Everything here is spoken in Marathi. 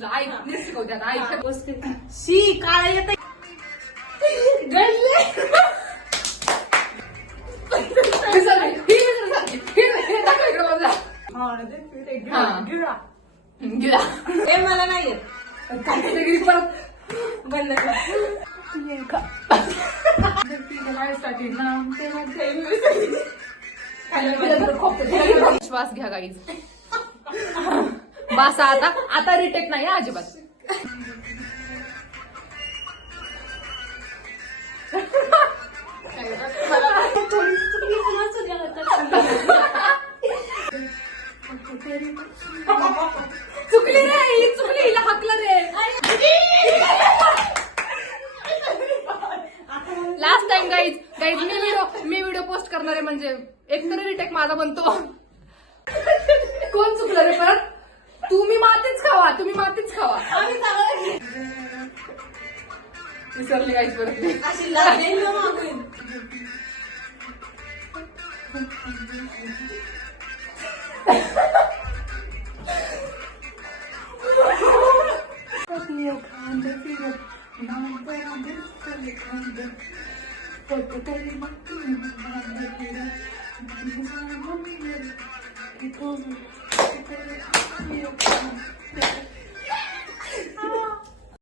तुला आई नीट शिकवते आता आई शी काय येत मला नाही येत काहीतरी परत बंद श्वास घ्या गाईज बासा आता रिटेक नाही अजिबात चुकली रे चुकली हिला हकलं रे लास्ट टाइम गाईज मी व्हिडिओ पोस्ट करणार आहे म्हणजे एकतरी रिटेक माझा बनतो कोण चुकलं रे परत तुम्ही मातीच खावा विसरली गाईज परत अशी लागेल ना मागून Thank you.